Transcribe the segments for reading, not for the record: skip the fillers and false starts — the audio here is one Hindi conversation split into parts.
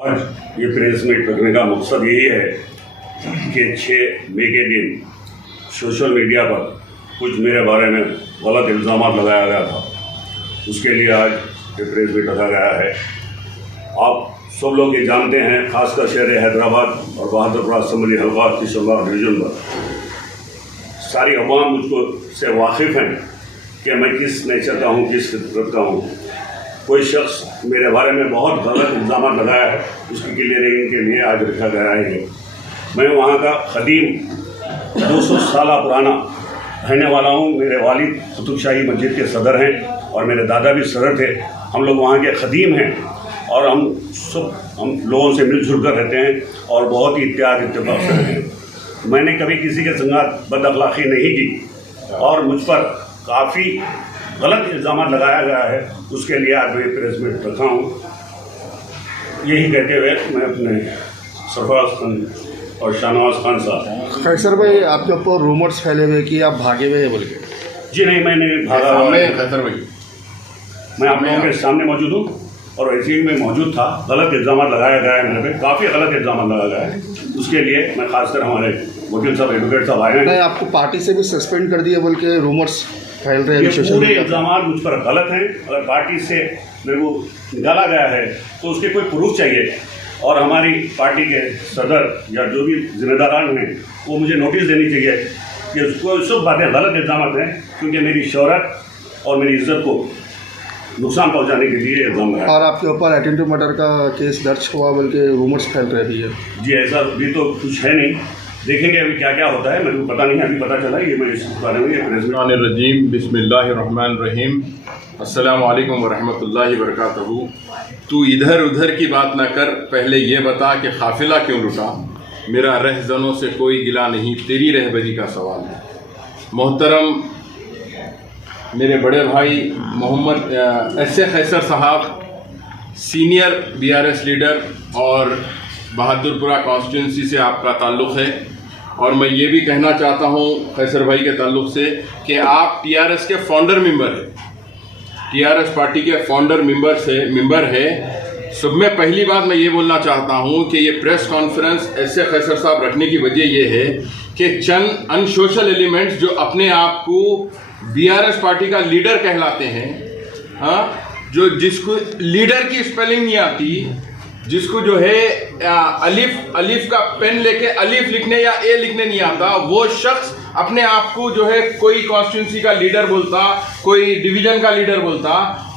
आज ये प्रेस मीट रखने का मकसद यही है कि 6 मई के दिन सोशल मीडिया पर कुछ मेरे बारे में गलत इल्ज़ाम लगाया गया था, उसके लिए आज ये प्रेस मीट रखा गया है। आप सब लोग ये जानते हैं, खासकर शहर हैदराबाद और बहादुरपुर असम्बली हल्का 30 डिवीज़न पर सारी अवाम मुझको से वाकिफ़ हैं कि मैं किस नेचर का हूँ, किस फितरत का हूँ। कोई शख्स मेरे बारे में बहुत गलत इल्ज़ाम लगाया है, उसकी क्लियरिंग के लिए आज रखा गया है। मैं वहाँ का ख़दीम 200 साल पुराना रहने वाला हूँ। मेरे वालिद कुतुब शाही मस्जिद के सदर हैं और मेरे दादा भी सदर थे। हम लोग वहाँ के ख़दीम हैं और हम लोगों से मिलजुल कर रहते हैं और बहुत ही इत्तेफाक से रहते हैं। मैंने कभी किसी के संग बदअखलाक़ी नहीं की और मुझ पर काफ़ी गलत इल्ज़ाम लगाया गया है, उसके लिए आज मैं प्रेस मीट रखा हूँ। यही कहते हुए मैं अपने सरफराज खान और शाहनवाज खान साहब। कैसर भाई, आपके ऊपर रूमर्स फैले हुए कि आप भागे हुए हैं बोल के। जी नहीं, मैंने भागा हुआ है। कैसर भाई, मैं आप लोगों के सामने मौजूद हूँ और ऐसे ही मैं मौजूद था। गलत इल्ज़ाम लगाया गया है मेरे पे, काफ़ी गलत इल्ज़ाम लगाया गया है। उसके लिए मैं खासकर हमारे वकील साहब, एडवोकेट साहब आए हैं। नहीं, आपको पार्टी से भी सस्पेंड कर दिया बोल के रूमर्स फैल रहे हैं। ये पूरे इल्ज़ाम मुझ पर गलत हैं। अगर पार्टी से मेरे को निकाला गया है तो उसके कोई प्रूफ चाहिए और हमारी पार्टी के सदर या जो भी जिम्मेदारान हैं वो मुझे नोटिस देनी चाहिए कि कोई सब बातें गलत इल्ज़ाम हैं, क्योंकि मेरी शोहरत और मेरी इज्जत को नुकसान पहुंचाने के लिए इल्ज़ाम है। और आपके ऊपर अटेम्प्ट मर्डर का केस दर्ज हुआ बोल के रूमर्स फैल रही है। जी ऐसा भी तो कुछ है नहीं, देखेंगे अभी क्या क्या होता है, मेरे को पता नहीं है, अभी पता चला। ये मैं इस बारे में रजीम बिस्मिल्लाहिर्रहमानिर्रहीम अस्सलामु अलैकुम वरहमतुल्लाहि वबरकातुहू। तू इधर उधर की बात ना कर, पहले ये बता कि काफिला क्यों रुका। मेरा रहजनों से कोई गिला नहीं, तेरी रहबरी का सवाल है। मोहतरम मेरे बड़े भाई मोहम्मद एस.ए. कैसर साहब, सीनियर BRS लीडर और बहादुरपुरा कॉन्स्टिट्यूंसी से आपका ताल्लुक़ है और मैं ये भी कहना चाहता हूँ कैसर भाई के ताल्लुक़ से कि आप TRS के फाउंडर मेंबर हैं, TRS पार्टी के फाउंडर मेंबर है। सब में पहली बात मैं ये बोलना चाहता हूँ कि ये प्रेस कॉन्फ्रेंस एस.ए. कैसर साहब रखने की वजह ये है कि चंद अनसोशल एलिमेंट्स जो अपने आप को BRS पार्टी का लीडर कहलाते हैं, हाँ, जो जिसको लीडर की स्पेलिंग नहीं आती, जिसको जो है अलिफ का पेन लेके अलिफ लिखने या ए लिखने नहीं आता, वो शख्स अपने आप को जो है कोई कॉन्स्टिट्यूंसी का लीडर बोलता, कोई डिवीजन का लीडर बोलता।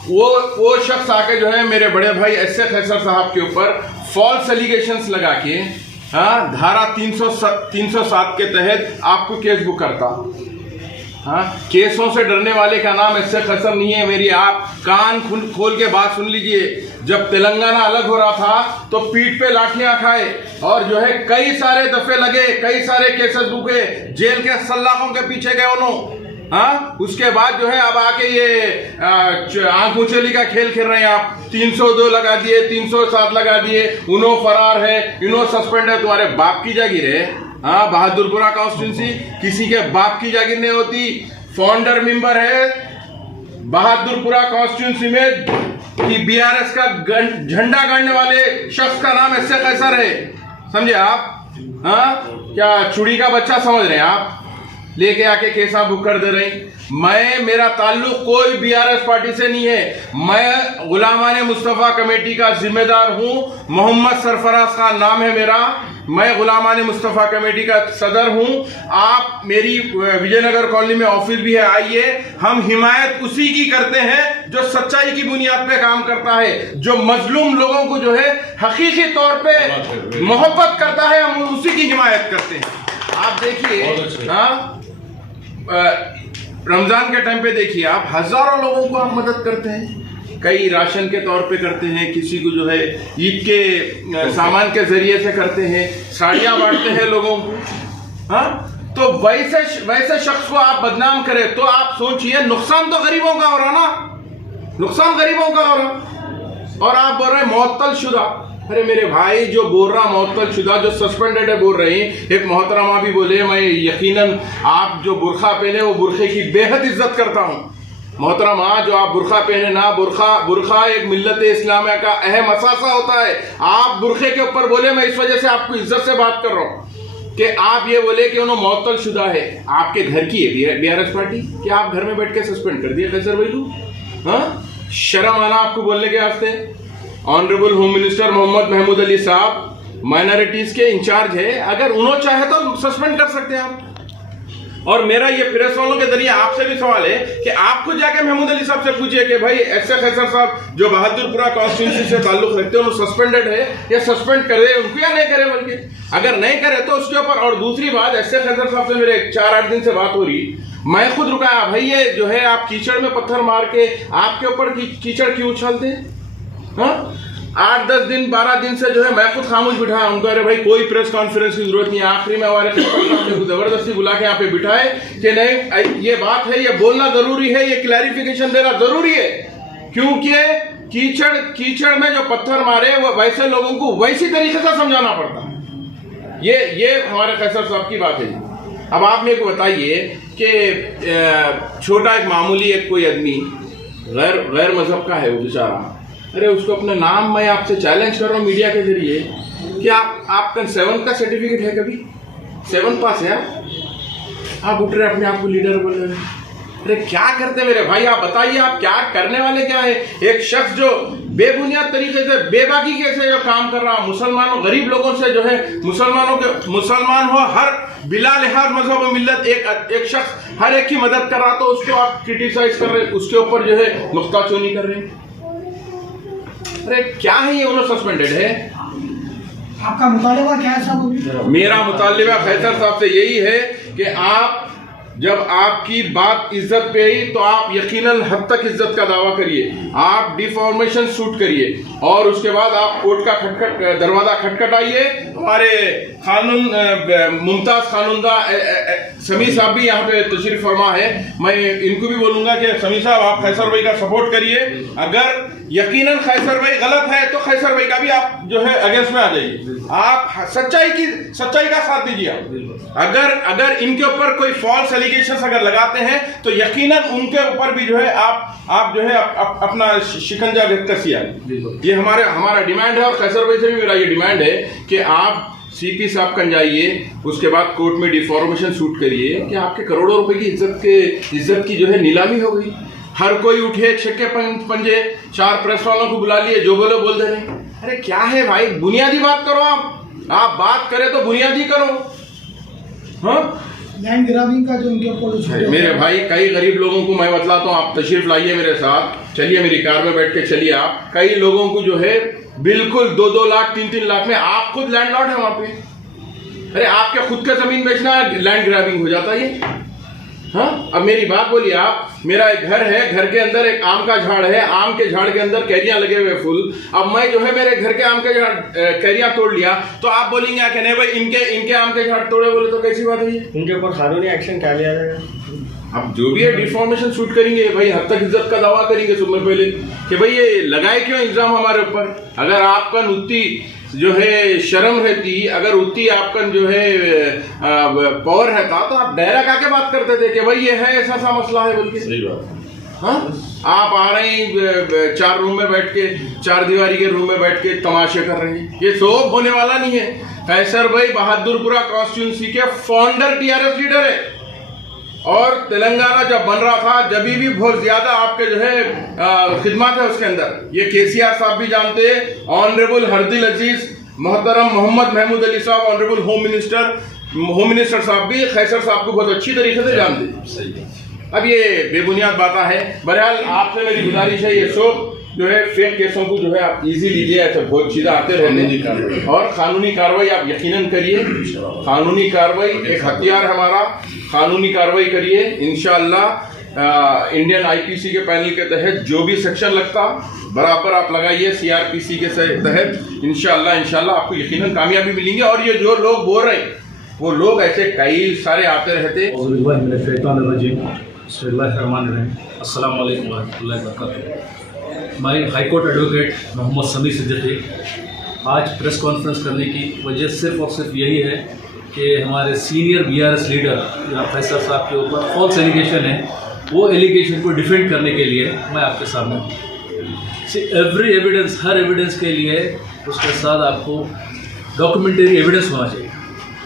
वो शख्स आके जो है मेरे बड़े भाई एस.ए. कैसर साहब के ऊपर फॉल्स एलिगेशंस लगा के, हाँ, धारा 307 के तहत आपको केस बुक करता। हाँ, केसों से डरने वाले का नाम एस.ए. कैसर नहीं है। मेरी आप कान खोल के बात सुन लीजिए। जब तेलंगाना अलग हो रहा था तो पीठ पे लाठियां खाए और जो है कई सारे दफे लगे, कई सारे केसेस बुके, जेल के सल्लाखों के पीछे गए उन्होंने। हाँ, उसके बाद जो है अब आके ये आंख उछली का खेल खेल रहे हैं आप। 302 लगा दिए, 307 लगा दिए, उन्हों फरार है, इन्हों सस्पेंड है। तुम्हारे बाप की जागीर है। हाँ, बहादुरपुरा कॉन्स्टिट्यूंसी किसी के बाप की जागीर नहीं होती। फाउंडर मेंबर है बहादुरपुरा कॉन्स्टिट्यूंसी में कि BRS का झंडा गाड़ने वाले शख्स का नाम एस.ए. कैसर है। समझे आप? हाँ, क्या चुड़ी का बच्चा समझ रहे हैं आप? लेके आके केसा बुक कर दे रहे। मेरा ताल्लुक कोई BRS पार्टी से नहीं है। मैं गुलामाने मुस्तफ़ा कमेटी का जिम्मेदार हूँ। मोहम्मद सरफराज खान नाम है मेरा। मैं गुलामाने मुस्तफ़ा कमेटी का सदर हूँ। आप मेरी विजयनगर कॉलोनी में ऑफिस भी है, आइए। हम हिमायत उसी की करते हैं जो सच्चाई की बुनियाद पे काम करता है, जो मजलूम लोगों को जो है हकीकी तौर पे मोहब्बत करता है, हम उसी की हिमायत करते हैं। आप देखिए, हाँ, रमजान के टाइम पे देखिए आप, हजारों लोगों को आप मदद करते हैं। कई राशन के तौर पे करते हैं, किसी को जो है ईद के सामान के जरिए से करते हैं, साड़ियां बांटते हैं लोगों को। हाँ, तो वैसे शख्स को आप बदनाम करें तो आप सोचिए, नुकसान तो गरीबों का हो रहा ना, नुकसान गरीबों का हो रहा। और आप बोल रहे हैं मुअत्तल शुदा। अरे मेरे भाई, जो बोल रहा मुअत्तल शुदा, जो सस्पेंडेड है बोल रही। एक मोहतरमा भी बोले, मैं यकीनन आप जो बुरखा पहने वो बुरखे की बेहद इज्जत करता हूँ। मोहतरमा, जो आप बुरखा पहने ना, बुरखा एक मिल्लत इस्लामिया का अहम असासा होता है। आप बुरखे के ऊपर बोले, मैं इस वजह से आपको इज्जत से बात कर रहा हूँ कि आप ये बोले कि उन्होंने मुअत्तल शुदा है, आपके घर की है बीआरएस पार्टी, कि आप घर में बैठ के सस्पेंड कर दिया कैसर भाई को? हाँ, शर्म आना आपको बोलने के वास्ते। Honourable home minister Mohammad Mahmood Ali sahab minorities के इंचार्ज है, अगर उन्होंने चाहे तो सस्पेंड कर सकते हैं आप। और मेरा ये प्रेस वालों के जरिए आपसे भी सवाल है कि आप खुद जाके महमूद अली साहब से पूछिए कि भाई ऐसे खैसर साहब जो बहादुरपुरा कॉन्स्टिट्यूंसी से ताल्लुक रखते हैं, उन्होंने सस्पेंडेड है या सस्पेंड करे उनको या नहीं करे, बल्कि अगर नहीं करे तो उसके ऊपर। और दूसरी बात, ऐसे खैसर साहब से मेरे 4-8 दिन से बात हो रही, मैं खुद रुकाया, भाई ये जो है आप कीचड़ में पत्थर मार के आपके ऊपर कीचड़ क्यों उछालते हैं? हाँ, 8-10 दिन 12 दिन से जो है मैं खुद खामोश बिठाया उनको, अरे भाई कोई प्रेस कॉन्फ्रेंस की जरूरत नहीं है। आखिरी में हमारे जबरदस्ती बुला के यहाँ पे बिठाए कि नहीं ये बात है, ये बोलना जरूरी है, ये क्लैरिफिकेशन देना जरूरी है, क्योंकि कीचड़ में जो पत्थर मारे वो वैसे लोगों को वैसी तरीके से समझाना पड़ता है। ये हमारे कैसर साहब की बात है। अब आप मेरे को बताइए कि छोटा एक मामूली एक कोई आदमी गैर मजहब का है वो बेचारा, अरे उसको अपना नाम मैं आपसे चैलेंज कर रहा हूँ मीडिया के जरिए कि आपका 7 का सर्टिफिकेट है, कभी 7 पास है आप उठ रहे अपने आप को लीडर बोल रहे हैं। अरे क्या करते मेरे भाई, आप बताइए आप क्या करने वाले क्या है? एक शख्स जो बेबुनियाद तरीके से बेबाकी कैसे जो काम कर रहा, मुसलमानों गरीब लोगों से जो है मुसलमान हो हर बिला लिहाज मजहब और मिल्लत एक शख्स हर एक की मदद कर रहा, तो उसको आप क्रिटिसाइज कर रहे, उसके ऊपर जो है नुक्ताचोनी कर रहे हैं। अरे क्या है ये, उन्होंने सस्पेंडेड है। आपका मुतालिबा क्या है साहब? मेरा मुतालिबा खैसर साहब से यही है कि आप जब आपकी बात इज्जत पे आई तो आप यकीनन हद तक इज्जत का दावा करिए, आप डिफॉर्मेशन शूट करिए और उसके बाद आप कोर्ट का दरवाजा खटखटाइए। हमारे कानून मुमताज कानूनदा समी साहब भी यहाँ पे तशरीफ फरमा है, मैं इनको भी बोलूंगा कि समी साहब आप खैसर भाई का सपोर्ट करिए। अगर यकीनन खैसर भाई गलत है तो खैसर भाई का भी आप जो है अगेंस्ट में आ जाइए, आप सच्चाई का साथ दीजिए। अगर इनके ऊपर कोई फॉल्स एलिगेशंस अगर लगाते हैं तो यकीनन उनके ऊपर भी जो है आप जो है अपना शिकंजा कसिया। ये हमारा डिमांड है और खैसर भाई से भी मेरा ये डिमांड है कि आप सीपी साहब कन जाइए, उसके बाद कोर्ट में डिफॉर्मेशन शूट करिए कि आपके करोड़ों रुपए की इज्जत की जो है नीलामी हो गई। हर कोई उठे छक्के पंजे, 4 प्रेस वालों को बुला लिए, जो बोलो बोल दे रहे। अरे क्या है भाई, बुनियादी बात करो। आप बात करें तो बुनियादी करो। हाँ, लैंड ग्रैबिंग का जो उनके ऊपर मेरे भाई कई गरीब लोगों को मैं बतलाता हूँ, आप तशरीफ लाइए मेरे साथ, चलिए मेरी कार में बैठ के चलिए। आप कई लोगों को जो है बिल्कुल 2-2 लाख 3-3 लाख में, आप खुद लैंडलॉर्ड है वहां पे, अरे आपके खुद का जमीन बेचना लैंड ग्रैबिंग हो जाता है। हाँ, अब मेरी बात बोलिए आप, मेरा एक घर है, घर के अंदर एक आम का झाड़ है, आम के झाड़ के अंदर कैरियां लगे हुए फूल, अब मैं जो है मेरे घर के आम के झाड़ कैरियां तोड़ लिया तो आप बोलेंगे कि नहीं भाई इनके आम के झाड़ तोड़े, बोले तो कैसी बात है ये? उनके ऊपर कानूनी एक्शन क्या लिया जाएगा? अब जो भी है डिफॉर्मेशन शूट करेंगे भाई, हद तक इज्जत का दावा करेंगे सुनने पहले कि भाई ये लगाए क्यों इल्जाम हमारे ऊपर। अगर आपका उतनी जो है शर्म रहती, अगर उतनी आपका जो है पावर रहता तो आप डायरेक्ट आके बात करते थे कि भाई ये है ऐसा सा मसला है बोल के। सही बात। हाँ, आप आ रहे हैं 4 रूम में बैठ के, 4 दीवारी के रूम में बैठ के तमाशे कर रहे हैं, ये शोभ होने वाला नहीं है। कैसर भाई बहादुरपुरा कॉन्स्टिट्यूंसी के फाउंडर टीआरएस लीडर है और तेलंगाना जब बन रहा था जब भी बहुत ज्यादा आपके जो है खिदमत है उसके अंदर, ये केसीआर साहब भी जानते हैं, ऑनरेबल हरदिल अजीज मोहतरम मोहम्मद महमूद अली साहब, ऑनरेबल होम मिनिस्टर साहब भी खैसर साहब को बहुत अच्छी तरीके से जानते हैं। अब ये बेबुनियाद बातें है। बहरहाल आपसे मेरी गुजारिश है, ये सब जो है फेक केसों को जो है आप इजी लीजिए, ऐसे बहुत चीजें आते रहने और कानूनी कार्रवाई आप यकीनन करिए। कानूनी कार्रवाई एक हथियार है हमारा, कानूनी कार्रवाई करिए इंशाअल्लाह। इंडियन आईपीसी के पैनल के तहत जो भी सेक्शन लगता बराबर आप लगाइए, सीआरपीसी के तहत इंशाअल्लाह आपको यकीनन कामयाबी मिलेंगी। और ये जो लोग बोल रहे हैं वो लोग ऐसे कई सारे आते रहते। अस्सलाम वालेकुम वरहमतुल्लाहि वबरकातुहू। हमारी हाई कोर्ट एडवोकेट मोहम्मद समी सिद्दीकी आज प्रेस कॉन्फ्रेंस करने की वजह सिर्फ और सिर्फ यही है कि हमारे सीनियर बीआरएस लीडर जनाब फैसल साहब के ऊपर फॉल्स एलिगेशन है वो एलिगेशन को डिफेंड करने के लिए मैं आपके सामने हूँ। सी एवरी एविडेंस, हर एविडेंस के लिए उसके साथ आपको डॉक्यूमेंटरी एविडेंस होना चाहिए।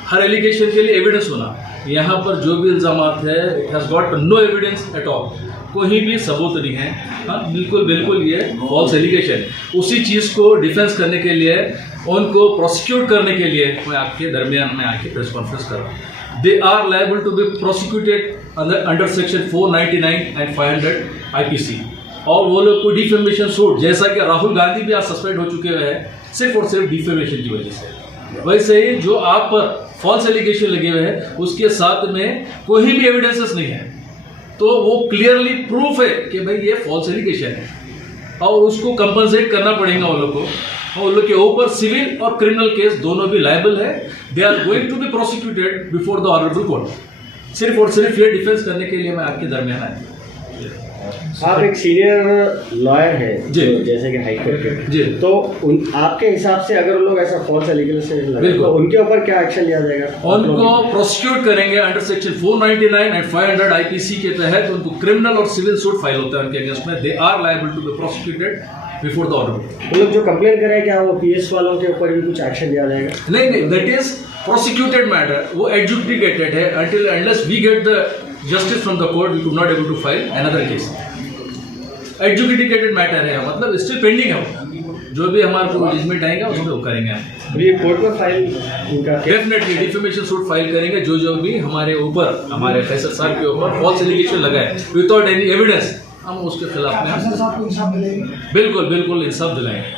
हर एलिगेशन के लिए एविडेंस होना। यहाँ पर जो भी इल्ज़ामात है it has got no evidence at all, कोई भी सबूत नहीं है। हाँ, बिल्कुल ये फॉल्स एलिगेशन है। उसी चीज़ को डिफेंस करने के लिए, उनको प्रोसिक्यूट करने के लिए मैं आपके दरमियान में आके प्रेस कॉन्फ्रेंस कर रहा हूँ। They are liable to be prosecuted under section 499 and 500 IPC। और वो लोग को डिफेमेशन सूट, जैसा कि राहुल गांधी भी आज सस्पेंड हो चुके हैं सिर्फ और सिर्फ डिफेमेशन की वजह से। वैसे ही जो आप पर फॉल्स एलिगेशन लगे हुए हैं उसके साथ में कोई भी एविडेंसेस नहीं है, तो वो क्लियरली प्रूफ है कि भाई ये फॉल्स एलिगेशन है और उसको कंपनसेट करना पड़ेगा उन लोग को। और उन लोग के ऊपर सिविल और क्रिमिनल केस दोनों भी लायबल है। They are going to be prosecuted before the honourable court. सिर्फ और सिर्फ ये डिफेंस करने के लिए मैं आपके दरमियान आया। आप एक सीनियर लॉयर हैं जी। जैसे कि हाई कोर्ट के, जी। तो आपके हिसाब से अगर लोग ऐसा फॉल्स एलिगेशन लगे बिल्कुल। तो उनके ऊपर क्या एक्शन लिया जाएगा? उनको प्रोसिक्यूट करेंगे अंडर सेक्शन 499 एंड 500 IPC के तहत। उनको क्रिमिनल और सिविल सूट फाइल होता है उनके अगेंस्ट में। They are liable to be prosecuted before the order. वो लोग जो कंप्लेन कर रहे हैं क्या वो PS वालों के ऊपर भी कुछ एक्शन लिया जाएगा? नहीं, दैट इज प्रोसिक्यूटेड मैटर, वो एडजुडिकेटेड है। until unless we get the justice from the court we could not able to file another case। Adjudicated matter है, मतलब स्टिल पेंडिंग है वो। जो भी हमारे को जजमेंट आएगा उसमें वो करेंगे हम। तो ये कोर्ट में फाइल उनका डेफिनेटली डिफेमेशन सूट फाइल करेंगे। जो भी हमारे ऊपर, हमारे फैसल साहब के ऊपर फॉल्स एलिगेशन लगा है विदाउट एनी एविडेंस, हम उसके खिलाफ में फैसल साहब को इंसाफ मिलेगा। बिल्कुल इंसाफ दिलाएंगे।